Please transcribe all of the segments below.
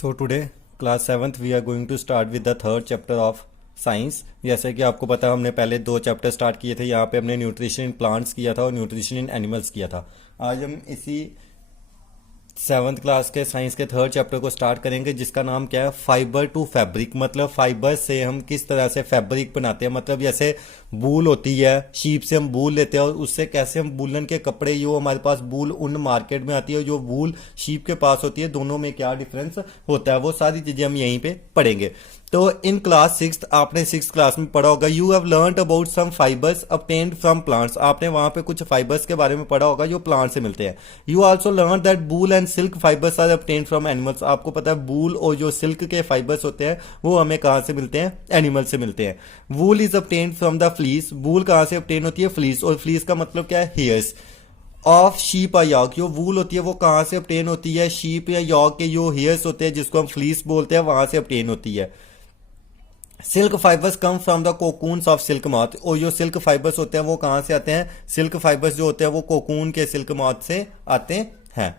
So today, class 7th, we are going to start with the third chapter of science. जैसे कि आपको पता है हमने पहले दो चैप्टर स्टार्ट किए थे। यहाँ पे हमने न्यूट्रिशन इन प्लांट्स किया था और न्यूट्रिशन इन एनिमल्स किया था। आज हम इसी सेवन्थ क्लास के साइंस के थर्ड चैप्टर को स्टार्ट करेंगे, जिसका नाम क्या है, फाइबर टू फैब्रिक। मतलब फाइबर से हम किस तरह से फैब्रिक बनाते हैं। मतलब जैसे वूल होती है, शीप से हम वूल लेते हैं और उससे कैसे हम वूलन के कपड़े, जो हमारे पास वूल ऊन मार्केट में आती है, जो वूल शीप के पास होती है, दोनों में क्या डिफरेंस होता है, वो सारी चीजें हम यहीं पे पढ़ेंगे। तो इन क्लास सिक्स, आपने सिक्स क्लास में पढ़ा होगा, you have learn about some fibres obtained from plants. आपने वहां पे कुछ फाइबर्स के बारे में पढ़ा होगा जो प्लांट से मिलते हैं। You also learn that wool and silk fibres are obtained from animals. आपको पता है वूल और जो सिल्क के फाइबर्स होते हैं वो हमें कहां से मिलते हैं, एनिमल से मिलते हैं। Wool is obtained from the fleece. Wool कहां से obtain होती है, फ्लीस। और फ्लीस का मतलब क्या है, हेयर्स ऑफ शीप या यॉक। जो वूल होती है वो कहां से obtain होती है, शीप या यॉक के जो हेयर्स होते हैं, जिसको हम फ्लीस बोलते हैं, वहां से obtain होती है। Silk fibres come from the cocoons of silk moth. और जो सिल्क फाइबर्स होते हैं वो कहां से आते हैं, सिल्क फाइबर्स जो होते हैं वो कोकून के सिल्क मॉथ से आते हैं।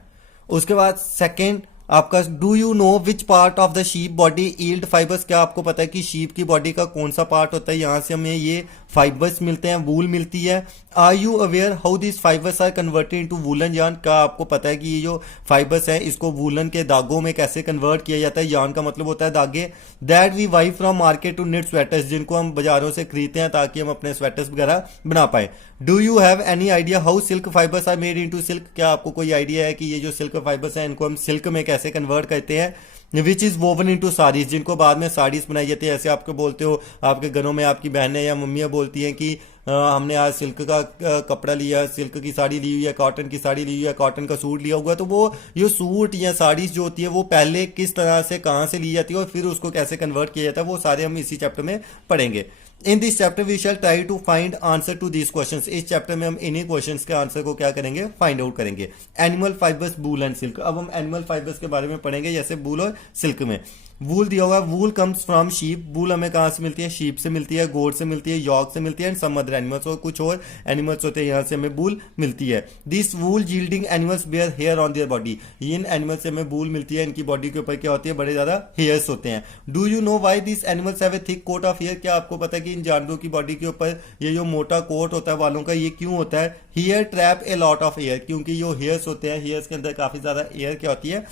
उसके बाद सेकेंड आपका, do you know which part of the sheep body yield fibres. क्या आपको पता है कि शीप की बॉडी का कौन सा पार्ट होता है, यहां से हमें ये फाइबर्स मिलते हैं, वूल मिलती है। Are you aware how this fibres are converted into woollen yarn. क्या आपको पता है कि ये जो फाइबर्स है इसको वूलन के धागों में कैसे कन्वर्ट किया जाता है। यार्न का मतलब होता है धागे। That we buy from market to knit sweaters, जिनको हम बाजारों से खरीदते हैं ताकि हम अपने स्वेटर्स वगैरह बना पाए। Do you have any idea how silk fibres are made into silk. क्या आपको कोई आइडिया है कि ये जो सिल्क फाइबर्स हैं इनको हम सिल्क में कैसे कन्वर्ट करते हैं। Which is woven into saris, जिनको बाद में साड़ीज बनाई जाती है। ऐसे आपको बोलते हो, आपके घरों में आपकी बहनें या मम्मियां बोलती हैं कि हमने आज सिल्क का कपड़ा लिया, सिल्क की साड़ी ली हुई है, कॉटन की साड़ी ली हुई है, कॉटन का सूट लिया हुआ है। तो वो ये सूट या साड़ीज जो होती है वो पहले किस तरह से कहाँ से ली जाती है और फिर उसको कैसे कन्वर्ट किया जाता है, वो सारे हम इसी चैप्टर में पढ़ेंगे। In this chapter we shall try to find answer to this questions. इस चैप्टर में हम इन्हीं क्वेश्चंस के आंसर को क्या करेंगे, फाइंड आउट करेंगे। Animal fibres, wool and silk. अब हम एनिमल फाइबर्स के बारे में पढ़ेंगे, जैसे वूल और सिल्क में। वूल दिया होगा, वूल कम्स फ्रॉम शीप। वूल हमें कहां से मिलती है, शीप से मिलती है, गोट से मिलती है, यॉक से मिलती है, एंड सम अदर एनिमल्स। और कुछ और एनिमल्स होते हैं यहां से हमें वूल मिलती है। This wool yielding animals bear hair on their body. इन एनिमल्स से हमें वूल मिलती है, इनकी बॉडी के ऊपर क्या होती है, बड़े ज्यादा हेयर्स होते हैं। Do you know why this animals have a thick coat of hair. क्या आपको पता है कि इन जानवरों की बॉडी के ऊपर ये जो मोटा कोट होता है बालों का, ये क्यों होता है। Hair trap a lot of air, क्योंकि जो हेयर्स होते हैं, हेयर्स के अंदर काफी ज्यादा एयर क्या होती है,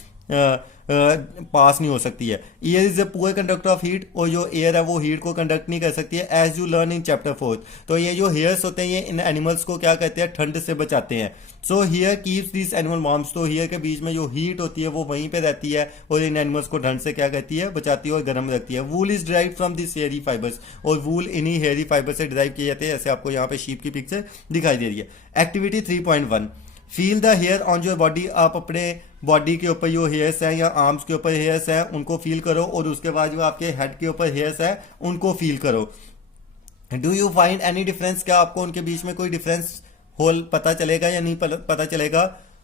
पास नहीं हो सकती है। Air is a poor conductor of heat. और जो एयर है वो हीट को कंडक्ट नहीं कर सकती है, as you learn in chapter 4। तो ये जो हेयर्स होते हैं ये इन एनिमल्स को क्या कहते हैं, ठंड से बचाते हैं। So here keeps this animal warms. तो हियर के बीच में जो हीट होती है वो वहीं पे रहती है और इन एनिमल्स को ठंड से क्या कहती है, बचाती है और गर्म रखती है। Wool is drive from this hairy fibres. और वूल इन्हीं हेयरी फाइबर से ड्राइव किए जाते हैं, जैसे आपको यहाँ पे शीप की पिक्चर दिखाई दे रही है। Activity 3.1, feel the hair on your body. आप अपने बॉडी के ऊपर जो हेयर्स हैं या आर्म्स के ऊपर हेयर्स हैं उनको फील करो, और उसके बाद जो आपके हेड के ऊपर हेयर्स हैं उनको फील करो। Do you find any difference. क्या आपको उनके बीच में कोई डिफरेंस होल पता चलेगा या नहीं पता चलेगा।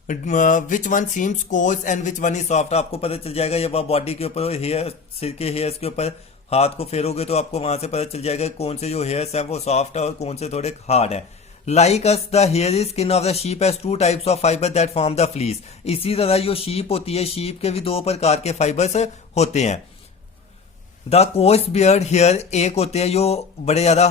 Which one seems course and which one is soft. आपको पता चल जाएगा ये बॉडी के ऊपर हेयर, सिर के हेयर्स के ऊपर हाथ को फेरोगे तो आपको वहां से पता चल जाएगा कौन से जो हेयर्स हैं वो सॉफ्ट है और कौन से थोड़े हार्ड है। Like us the hair skin of the sheep has two types of fibre that form the fleece. इसी तरह जो शीप होती है, शीप के भी दो प्रकार के फाइबर्स होते हैं। द कोर्स बियर्ड हेयर, एक होते हैं जो बड़े ज्यादा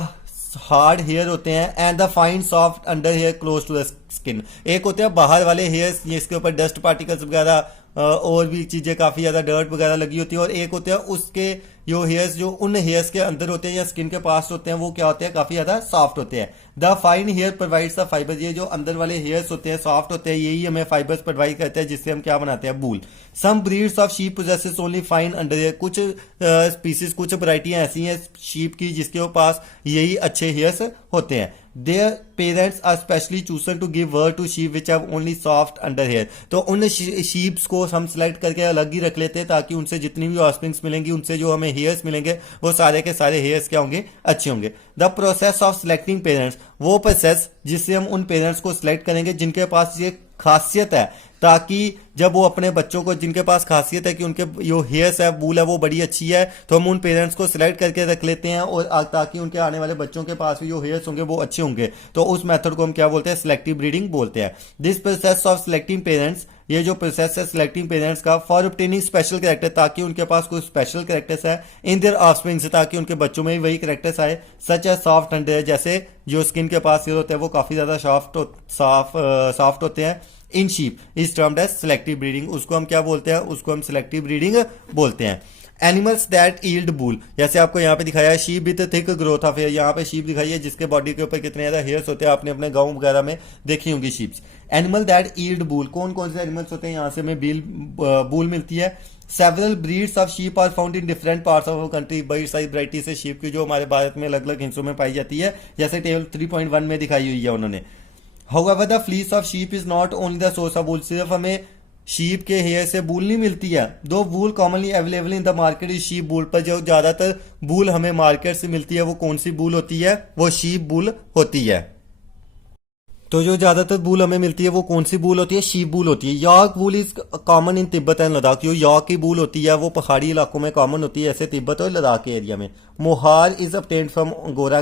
हार्ड हेयर होते हैं, and the fine soft under hair close to the skin. एक होते हैं बाहर वाले हेयर्स, जिसके ऊपर डस्ट पार्टिकल्स वगैरह और भी चीजें काफी ज्यादा डर्ट वगैरह लगी होती है। और एक होते हैं उसके जो हेयर्स, जो उन हेयर्स के अंदर होते हैं या स्किन के पास होते हैं, वो क्या होते हैं, काफी ज्यादा सॉफ्ट होते हैं। The fine hair provides the fibre. ये जो अंदर वाले हेयर्स होते हैं, सॉफ्ट होते हैं, यही हमें फाइबर्स प्रोवाइड करते हैं, जिससे हम क्या बनाते हैं, wool. Some breeds of sheep possesses only fine under hair. कुछ स्पीसीज, कुछ वैरायटियां ऐसी हैं शीप की जिसके पास यही अच्छे हेयर्स होते हैं। Their parents are specially chosen to give birth to sheep which have only soft under hair। तो उन शीप्स को हम सिलेक्ट करके अलग ही रख लेते हैं ताकि उनसे जितनी भी ऑफस्प्रिंग्स मिलेंगी, उनसे जो हमें हेयर्स मिलेंगे वो सारे के सारे हेयर्स क्या होंगे, अच्छे होंगे। The process of selecting parents, वो प्रोसेस जिससे हम उन पेरेंट्स को सिलेक्ट करेंगे जिनके पास ये खासियत है, ताकि जब वो अपने बच्चों को, जिनके पास खासियत है कि उनके जो हेयर्स है, वूल है, वो बड़ी अच्छी है, तो हम उन पेरेंट्स को सिलेक्ट करके रख लेते हैं और ताकि उनके आने वाले बच्चों के पास भी जो हेयर्स होंगे वो अच्छे होंगे। तो उस मेथड को हम क्या बोलते हैं, सिलेक्टिव ब्रीडिंग बोलते हैं। This process of selecting parents ये जो प्रोसेस है सिलेक्टिंग पेरेंट्स का फॉर ऑब्टेनिंग स्पेशल कैरेक्टर, ताकि उनके पास कोई स्पेशल कैरेक्टर्स है इन देयर ऑफस्प्रिंग से, ताकि उनके बच्चों में भी वही कैरेक्टर्स आए, सच है सॉफ्ट अंडर, जैसे जो स्किन के पास हेयर होते हैं वो काफी ज्यादा सॉफ्ट होते हैं। In sheep is termed as selective breeding, उसको हम क्या बोलते हैं, उसको हम सिलेक्टिव ब्रीडिंग बोलते हैं। एनिमल्स दैट ईल्ड बूल, जैसे आपको यहाँ पे दिखाया है sheep with thick growth of hair, यहाँ पे शीप दिखाई है जिसके बॉडी के ऊपर कितने ज्यादा हेयर्स होते हैं, आपने अपने गांव वगैरह में देखी होंगी शीप्स। एनिमल दैट ईल्ड बूल, कौन कौन से एनिमल्स होते हैं, यहाँ से हमें बूल मिलती है। Several breeds of sheep are found in different parts of country, बड़ी सारी वराइटी से शीप की जो हमारे भारत में अलग अलग हिस्सों में पाई जाती है, जैसे टेबल 3.1 में दिखाई हुई है उन्होंने। However, the fleece of sheep is not only the source of wool, सिर्फ हमें शीप के हेयर से वूल नहीं मिलती है, दो wool commonly available in the market is sheep wool, पर जो ज्यादातर वूल हमें मार्केट से मिलती है वो कौन सी वूल होती है, वो शीप वूल होती है। तो जो ज्यादातर वूल हमें मिलती है वो कौन सी वूल होती है, शीप वूल होती है। York wool is common in Tibet and Ladakh, जो यॉर्क की वूल होती है वो पहाड़ी इलाकों में कॉमन होती है, जैसे तिब्बत और लद्दाख के एरिया में। Mohair is obtained from Angora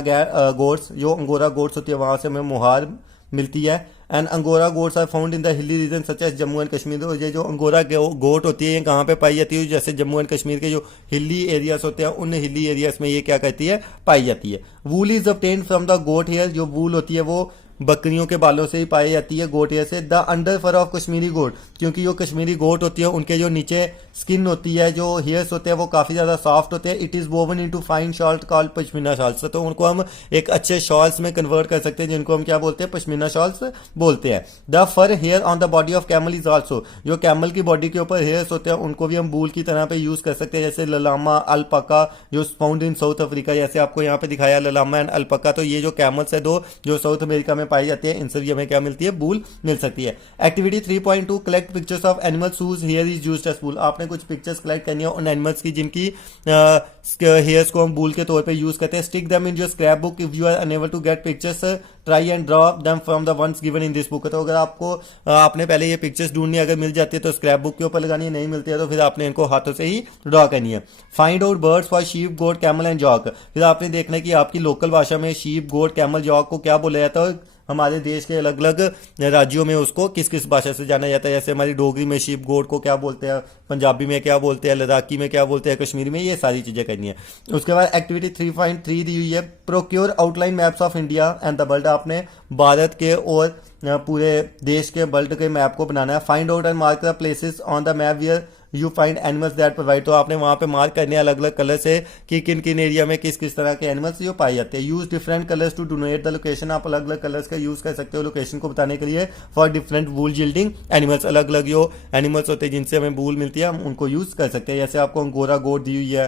goats, जो अंगोरा गोट्स होती है वहां से हमें मोहार मिलती है। And Angora goats are found in the hilly region such as Jammu and Kashmir, ये जो अंगोरा गोट होती है ये कहाँ पे पाई जाती है, जैसे जम्मू एंड कश्मीर के जो हिली एरियाज होते हैं उन हिली एरियाज में ये क्या कहती है, पाई जाती है। Wool is obtained from the goat hair, जो वूल होती है वो बकरियों के बालों से ही पाई जाती है, गोट हेयर से। The under fur of Kashmiri goat, क्योंकि जो कश्मीरी गोट होती है उनके जो नीचे स्किन होती है, जो हेयर्स होते हैं वो काफी ज्यादा सॉफ्ट होते हैं। It is woven into fine शॉल्ट called pashmina shawls, तो उनको हम एक अच्छे शॉल्स में कन्वर्ट कर सकते हैं जिनको हम क्या बोलते हैं, पश्मीना शॉल्स बोलते हैं। The fur hair on the body of camel is also, जो कैमल की बॉडी के ऊपर हेयर्स होते हैं उनको भी हम वूल की तरह पे यूज कर सकते हैं, जैसे ललामा अल्पाका जो फाउंड इन साउथ अफ्रीका, जैसे आपको यहाँ पे दिखाया ललामा एंड अल्पाका, तो ये जो कैमल्स है दो जो साउथ अमेरिका में पाई जाती है, इनसे भी हमें क्या मिलती है, वूल मिल सकती है। Activity 3.2 collect pictures of animals whose hair is used as wool, आपने कुछ पिक्चर्स कलेक्ट करनी है उन एनिमल्स की जिनकी हेयर्स को हम वूल के तौर पे यूज करते हैं। Stick them in your scrap book if you are unable to get pictures, try and draw them from the ones given in this book, तो अगर आपको आपने पहले ये पिक्चर्स ढूंढनी है, अगर मिल जाती है तो स्क्रैप बुक के ऊपर लगानी है, नहीं मिलती है तो फिर आपने इनको हाथों से ही ड्रॉ करनी है। Find out birds for sheep goat camel and yak, फिर आपने देखना है कि आपकी लोकल भाषा में शीप गोट कैमल जॉक को क्या बोला जाता है, हमारे देश के अलग अलग राज्यों में उसको किस किस भाषा से जाना जाता है, जैसे हमारी डोगरी में शीप गोट को क्या बोलते हैं, पंजाबी में क्या बोलते हैं, लद्दाखी में क्या बोलते हैं, कश्मीरी में, ये सारी चीजें करनी है। उसके बाद एक्टिविटी 3.3 दी हुई है procure outline maps of India and the world, आपने भारत के और पूरे देश के वर्ल्ड के मैप को बनाना है। Find out and mark the places on the map wear you find animals that provide, तो आपने वहां पे मार्क करने अलग अलग कलर से कि किन किन एरिया में किस किस तरह के एनिमल्स जो पाए जाते हैं। Use different colours to donate the location, आप अलग अलग कलर्स का यूज कर सकते हो लोकेशन को बताने के लिए। फॉर डिफरेंट वूल जिल्डिंग एनिमल्स, अलग अलग जो एनिमल्स होते हैं जिनसे हमें वूल मिलती है हम उनको यूज कर सकते हैं, जैसे आपको अंगोरा गोट दी हुई है,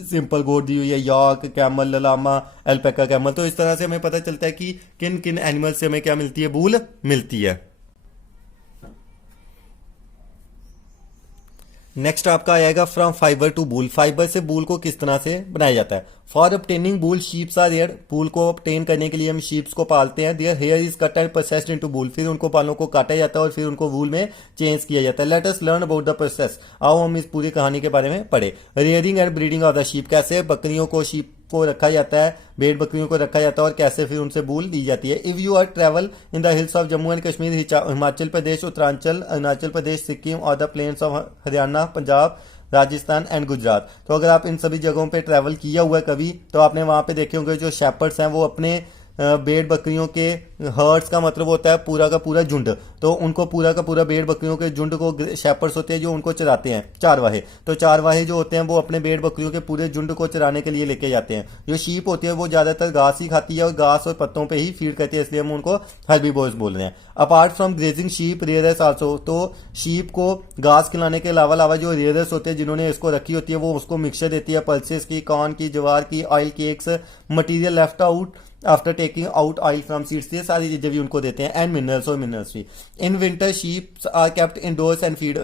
सिंपल गोट दी हुई है, यॉर्क कैमल, ललामा, अल्पाका कैमल, तो इस तरह से हमें पता चलता है कि किन किन एनिमल्स से हमें क्या मिलती है, वूल मिलती है। नेक्स्ट आपका आएगा from fibre to wool, fibre से बूल को किस तरह से बनाया जाता है। For obtaining wool sheeps are rare, wool को ऑब्टेन करने के लिए हम शीप्स को पालते हैं। Their hair is cut and processed into wool, फिर उनको बालों को काटा जाता है और फिर उनको वूल में चेंज किया जाता है। Let us learn about the process, आओ हम इस पूरी कहानी के बारे में पढ़े। Rearing and breeding of the sheep, कैसे बकरियों को शीप को रखा जाता है, भेड़ बकरियों को रखा जाता है और कैसे फिर उनसे बूल दी जाती है। If you are travel in the hills of Jammu and Kashmir, Himachal Pradesh, Uttaranchal, Arunachal Pradesh, Sikkim और the plains of Haryana, Punjab, Rajasthan and Gujarat, तो अगर आप इन सभी जगहों पे ट्रैवल किया हुआ है कभी, तो आपने वहां पे देखे होंगे जो शेपर्ड्स हैं वो अपने भेड़ बकरियों के हर्ड्स का मतलब होता है पूरा का पूरा झुंड, तो उनको पूरा का पूरा भेड़ बकरियों के झुंड को शेपर्ड्स होते हैं जो उनको चराते हैं, चारवाहे, तो चारवाहे जो होते हैं वो अपने भेड़ बकरियों के पूरे झुंड को चराने के लिए लेके जाते हैं। जो शीप होती है वो ज्यादातर घास ही खाती है और घास और पत्तों पे ही फीड करती है, इसलिए हम उनको हर्बीवोर्स बोल रहे हैं। Apart from grazing sheep rearers also, तो शीप को घास खिलाने के अलावा जो रेयरस होते हैं जिन्होंने इसको रखी होती है वो उसको मिक्सचर देती है, पल्सेस की, कॉर्न की, ज्वार की, oil cakes, material left out after taking out oil from seeds, ये सारी चीजें भी उनको देते हैं, एंड मिनरल्स और मिनरल्स भी। In winter sheeps are kept indoors and feed,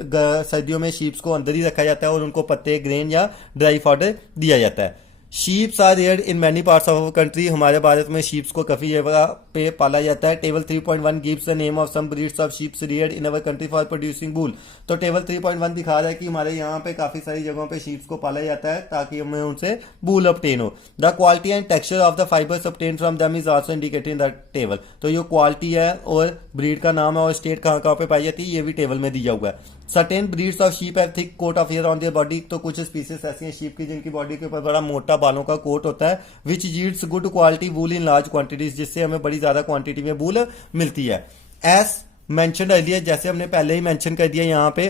सर्दियों में शीप्स को अंदर ही रखा जाता है और उनको पत्ते, ग्रेन या ड्राई फॉडर दिया जाता है। Sheeps are reared in many parts of our country. हमारे भारत में शीप्स को काफी जगह पे पाला जाता है। Table 3.1 gives the name of some breeds of sheeps reared in our country for producing wool. तो टेबल 3.1 दिखा रहा है कि हमारे यहाँ पे काफी सारी जगहों पे शीप्स को पाला जाता है ताकि हमें उनसे वूल ऑब्टेन हो। The quality and texture of the fibres obtain from them is also indicated in the table. तो ये क्वालिटी है और ब्रीड का नाम है और स्टेट कहाँ कहाँ पे पाई जाती है ये भी टेबल में दिया हुआ है। Certain breeds of sheep have thick coat of hair on their body. तो कुछ स्पीसीज ऐसी हैं शीप की जिनकी बॉडी के ऊपर बड़ा मोटा बालों का कोट होता है, which yields good quality wool in large quantities, जिससे हमें बड़ी ज्यादा क्वांटिटी में वूल मिलती है। एज मेंशन्ड अर्लियर, जैसे हमने पहले ही मेंशन कर दिया यहाँ पे,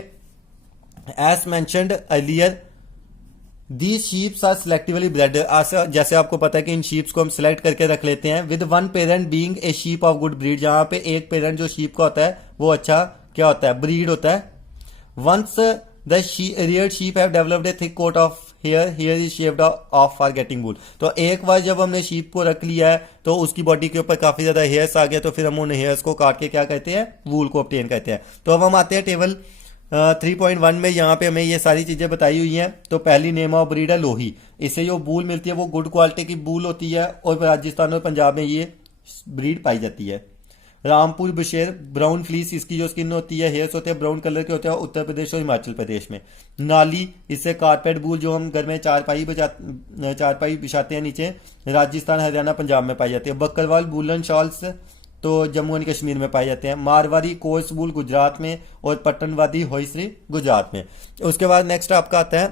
as mentioned earlier these sheeps are selectively bred. जैसे आपको पता है कि इन शीप्स को हम सिलेक्ट करके रख लेते हैं, with one parent being a sheep of good breed. जहां पे एक पेरेंट जो शीप का होता है वो अच्छा क्या होता है, ब्रीड होता है। Once the reared sheep have developed a thick coat of hair is shaved off for getting wool। तो एक बार जब हमने शीप को रख लिया है तो उसकी बॉडी के ऊपर काफी ज्यादा हेयर्स आ गया, तो फिर हम उन हेयर्स को काट के क्या कहते हैं, वूल को ऑब्टेन कहते हैं। तो अब हम आते हैं टेबल 3.1 में। यहाँ पे हमें ये सारी चीजें बताई हुई हैं। तो पहली नेम ऑफ ब्रीड है लोही। इससे जो वूल मिलती है वो गुड क्वालिटी की वूल होती है और राजस्थान और पंजाब में ये ब्रीड पाई जाती है। रामपुर बशेर ब्राउन फ्लीस, इसकी जो स्किन होती है, हेयर्स होते हैं ब्राउन कलर के होते हैं उत्तर प्रदेश और हिमाचल प्रदेश में। नाली, इससे कारपेट वूल जो हम घर में चारपाई बिछाते हैं नीचे, राजस्थान हरियाणा पंजाब में पाई जाती है। बकरवाल वूलन शॉल्स तो जम्मू एंड कश्मीर में पाए जाते हैं। मारवाड़ी कोर्स वूल गुजरात में और पट्टनवादी होइसरी गुजरात में। उसके बाद नेक्स्ट आपका आता है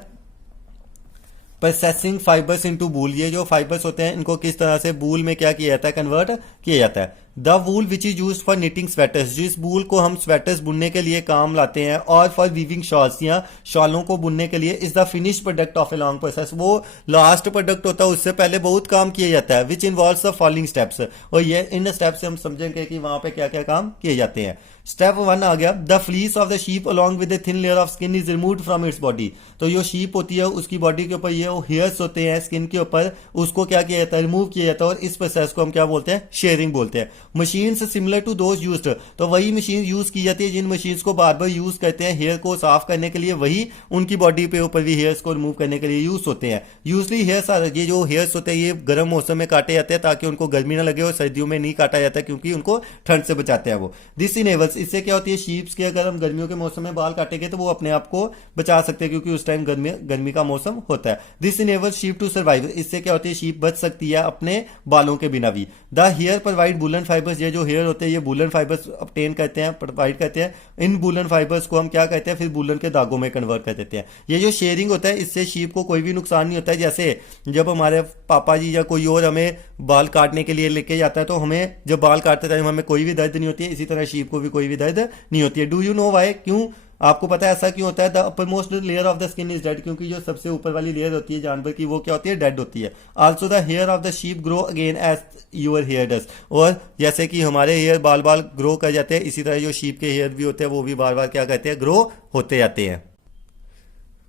प्रोसेसिंग फाइबर्स इनटू वूल। ये जो फाइबर्स होते हैं इनको किस तरह से वूल में क्या किया जाता है, कन्वर्ट किया जाता है। The wool which is use for knitting sweaters, जिस वूल को हम स्वेटर्स बुनने के लिए काम लाते हैं, और फॉर वीविंग शॉल्स या शॉलों को बुनने के लिए, is the finish product of a long process. वो लास्ट प्रोडक्ट होता है, उससे पहले बहुत काम किया जाता है। Which involves the following steps, और ये इन स्टेप्स से हम समझेंगे कि वहां पे क्या क्या काम किए जाते हैं। स्टेप 1 आ गया, the fleece of the sheep along with a thin layer of skin is removed from its body. तो जो शीप होती है उसकी बॉडी के ऊपर ये हेयर्स होते हैं स्किन के ऊपर, उसको क्या किया जाता है, रिमूव किया जाता है, और इस प्रोसेस को हम क्या बोलते हैं, शेयरिंग बोलते हैं। Machines similar to those used, तो वही मशीन यूज की जाती है जिन मशीन्स को बार बार यूज करते हैं हेयर को साफ करने के लिए, वही उनकी बॉडी पे ऊपर भी हेयर्स को रिमूव करने के लिए यूज होते हैं। यूजली हेयर्स, ये जो हेयर्स होते हैं ये गर्म मौसम में काटे जाते हैं ताकि उनको गर्मी ना लगे, और सर्दियों में नहीं काटा जाता क्योंकि उनको ठंड से बचाते हैं वो। दिस इनेबल्स, इससे क्या होती है, शीप्स के अगर हम गर्मियों के मौसम में बाल काटेंगे तो वो अपने आप को बचा सकते हैं क्योंकि उस टाइम गर्मी का मौसम होता है। This enables sheep to survive, इससे क्या होती है, शीप बच सकती है अपने बालों के बिना भी। The hair provide woollen fibres, ये जो हेयर होते हैं ये वूलन फाइबर्स ऑब्टेन करते हैं, प्रोवाइड करते हैं। इन वूलन फाइबर्स को हम क्या कहते हैं, फिर वूलन के धागों में कन्वर्ट कर देते हैं। ये जो शेयरिंग होता है इससे शीप को कोई भी नुकसान नहीं होता है। जैसे जब हमारे पापा जी या कोई और हमें बाल काटने के लिए लेके जाता है तो हमें जब बाल काटते टाइम हमें कोई भी दर्द नहीं होती है, इसी तरह शीप को भी कोई भी दर्द नहीं होती है। डू यू नो वाई, क्यों आपको पता है ऐसा क्यों होता है? The upper most layer of the skin is dead, क्योंकि जो सबसे ऊपर वाली लेयर होती है जानवर की वो क्या होती है, डेड होती है। Also the hair of the sheep grow again as your hair does, और जैसे कि हमारे हेयर बाल बाल ग्रो कर जाते हैं इसी तरह जो शीप के हेयर भी होते हैं वो भी बार बार क्या कहते हैं, ग्रो होते जाते हैं।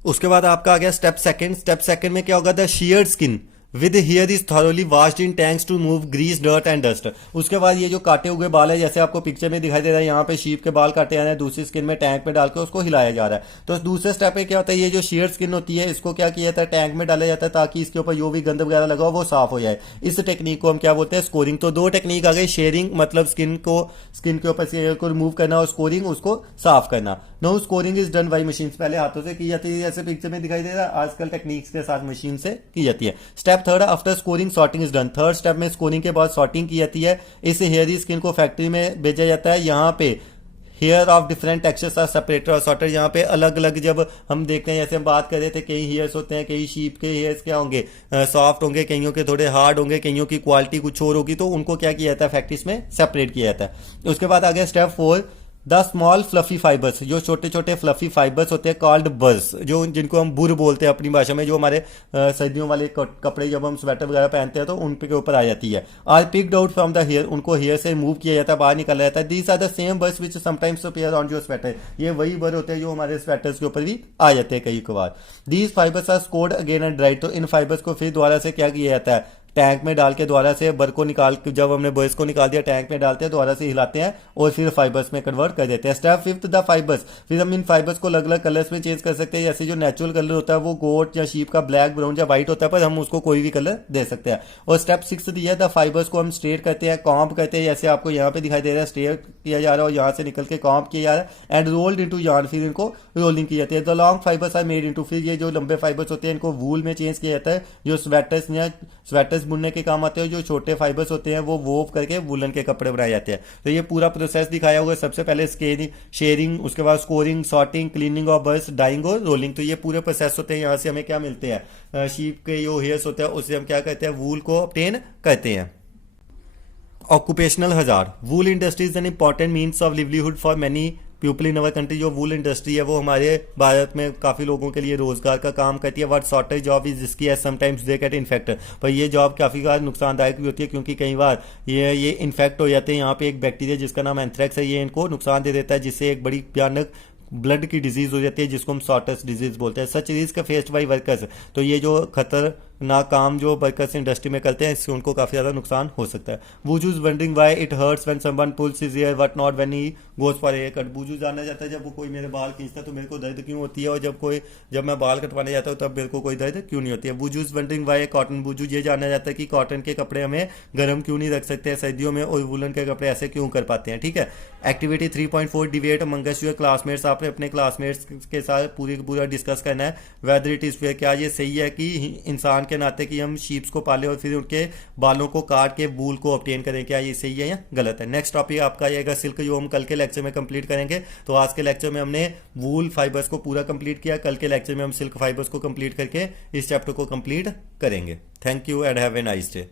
उसके बाद आपका आ गया स्टेप सेकंड। स्टेप सेकंड में क्या होगा, the sheared skin with hair is thoroughly washed in tanks to move grease dirt and dust. उसके बाद ये जो काटे हुए बाल है, जैसे आपको पिक्चर में दिखाई दे रहा है, यहाँ पे शीप के बाल काटे जा रहे हैं, दूसरी स्किन में टैंक में डाल के उसको हिलाया जा रहा है। तो दूसरे स्टेप पे क्या होता है, ये जो sheared स्किन होती है इसको क्या किया जाता है, टैंक में डाला जाता है ताकि इसके ऊपर जो भी गंद वगैरह लगा हो वो साफ हो जाए। इस टेक्निक को हम क्या बोलते हैं, स्कोरिंग। तो दो टेक्निक आ गई, शेयरिंग मतलब स्किन के ऊपर से हेयर को रिमूव करना, और स्कोरिंग उसको साफ करना। No scouring is done by machine, पहले हाथों से की जाती है जैसे पिक्चर में दिखाई दे रहा है, आजकल टेक्निक्स के साथ मशीन से की जाती है। Step third, after scoring sorting is done. Third step में स्कोरिंग के बाद सॉर्टिंग की जाती है। इस हेयरी स्किन को फैक्ट्री में भेजा जाता है। यहाँ पे hair of different textures are separated और सॉर्टेड। यहाँ पे अलग अलग जब हम देखते हैं, जैसे हम बात कर रहे थे, कई हेयर्स होते हैं, कई शीप के हेयर्स क्या होंगे, सॉफ्ट होंगे, कईयों के थोड़े हार्ड होंगे, कईयों की क्वालिटी कुछ और होगी, तो उनको क्या किया जाता है, फैक्ट्रीज में सेपरेट किया जाता है। उसके बाद आ गया step 4, the small fluffy fibres, जो छोटे छोटे फ्लफी फाइबर्स होते हैं कॉल्ड बर्स, जो जिनको हम बुर बोलते हैं अपनी भाषा में, जो हमारे सर्दियों वाले कपड़े जब हम स्वेटर वगैरह पहनते हैं तो उन के ऊपर आ जाती है। Are picked out from the hair, उनको हेयर से मूव किया जाता है, बाहर निकाला जाता है। These are the same burrs which sometimes appear on your sweater, ये वही बर होते हैं जो हमारे स्वेटर्स के ऊपर भी आ जाते हैं कई बार। These fibres are scoured again and dried, तो इन फाइबर्स को फिर दोबारा से क्या किया जाता है, टैंक में डाल के दोबारा से बर को निकाल के, जब हमने बर्स को निकाल दिया टैंक में डालते हैं, दोबारा से हिलाते हैं और फिर फाइबर्स में कन्वर्ट कर देते हैं। Step fifth, the fibres. फिर हम इन फाइबर्स को अलग अलग कलर्स में चेंज कर सकते हैं। जैसे जो नेचुरल कलर होता है वो गोट या शीप का ब्लैक, ब्राउन या व्हाइट होता है, पर हम उसको कोई भी कलर दे सकते हैं। और स्टेप सिक्स दिया, द फाइबर्स को हम स्ट्रेट करते हैं, कॉम्ब करते हैं, जैसे आपको यहाँ पे दिखाई दे रहा है, स्ट्रेट किया जा रहा है और यहाँ से निकल के कॉम्ब किया जा रहा है, एंड रोल्ड इनटू यार्न, फिर इनको रोलिंग की जाती है। The long fibres are made into, फिर ये जो लंबे फाइबर्स होते हैं इनको वूल में चेंज किया जाता है, जो स्वेटर्स बुनने के काम आते हैं। जो छोटे फाइबर्स होते हैं वो वोव करके वुलन के कपड़े बनाए जाते हैं। तो ये पूरा प्रोसेस दिखाया हुआ है। सबसे पहले शेयरिंग, उसके बाद scouring, sorting, cleaning of burrs, dyeing और रोलिंग। तो ये पूरे प्रोसेस होते हैं। यहाँ से हमें क्या मिलते हैं, शीप के जो हेयर्स होते हैं उससे हम क्या करते हैं, वूल को ऑब्टेन करते हैं। Occupational hazard, wool industry is an important means of livelihood for many people in our country. जो वूल इंडस्ट्री है वो हमारे भारत में काफ़ी लोगों के लिए रोजगार का काम करती है। वट शॉर्टेज जॉब इज जिसकी है, समटाइम्स दे गेट इन्फेक्टेड। पर ये जॉब काफ़ी बार नुकसानदायक भी होती है, क्योंकि कई बार ये इन्फेक्ट हो जाते हैं। यहाँ पे एक बैक्टीरिया जिसका नाम एंथ्रेक्स है, ये इनको नुकसान दे देता है, जिससे एक बड़ी भयानक ब्लड की डिजीज हो जाती है, जिसको हम शॉर्टेज डिजीज बोलते हैं। सच रिस्क फेस्ड बाई वर्कर्स। तो ये जो खतरनाक काम जो वर्कर्स इंडस्ट्री में करते हैं, इससे उनको काफ़ी ज़्यादा नुकसान हो सकता है। Boojho's wondering why it hurts when someone pulls his hair but not when he goes for hair cut. Boojho जानना चाहता है जब वो कोई मेरे बाल खींचता है तो मेरे को दर्द क्यों होती है, और जब मैं बाल कटवाने जाता हूँ तब मेरे को कोई दर्द क्यों नहीं होती है। वूजूज वंडरिंग वाई कॉटन, वूजू ये जानना चाहता है कि कॉटन के कपड़े हमें गर्म क्यों नहीं रख सकते हैं सर्दियों में, और वुलन के कपड़े ऐसे क्यों कर पाते हैं। ठीक है। Activity 3.4, debate Among Us your classmates. आपने अपने क्लासमेट्स के साथ पूरा डिस्कस करना है। वेदर इट इज फेयर, क्या ये सही है कि इंसान के नाते कि हम शीप्स को पाले और फिर उनके बालों को काट के वूल को ऑब्टेन करें, क्या ये सही है या गलत है। नेक्स्ट टॉपिक आपका आएगा सिल्क, जो हम कल के लेक्चर में कंप्लीट करेंगे। तो आज के लेक्चर में हमने वूल फाइबर्स को पूरा कंप्लीट किया, कल के लेक्चर में हम सिल्क फाइबर्स को कंप्लीट करके इस चैप्टर को कंप्लीट करेंगे। Thank you and have a nice day.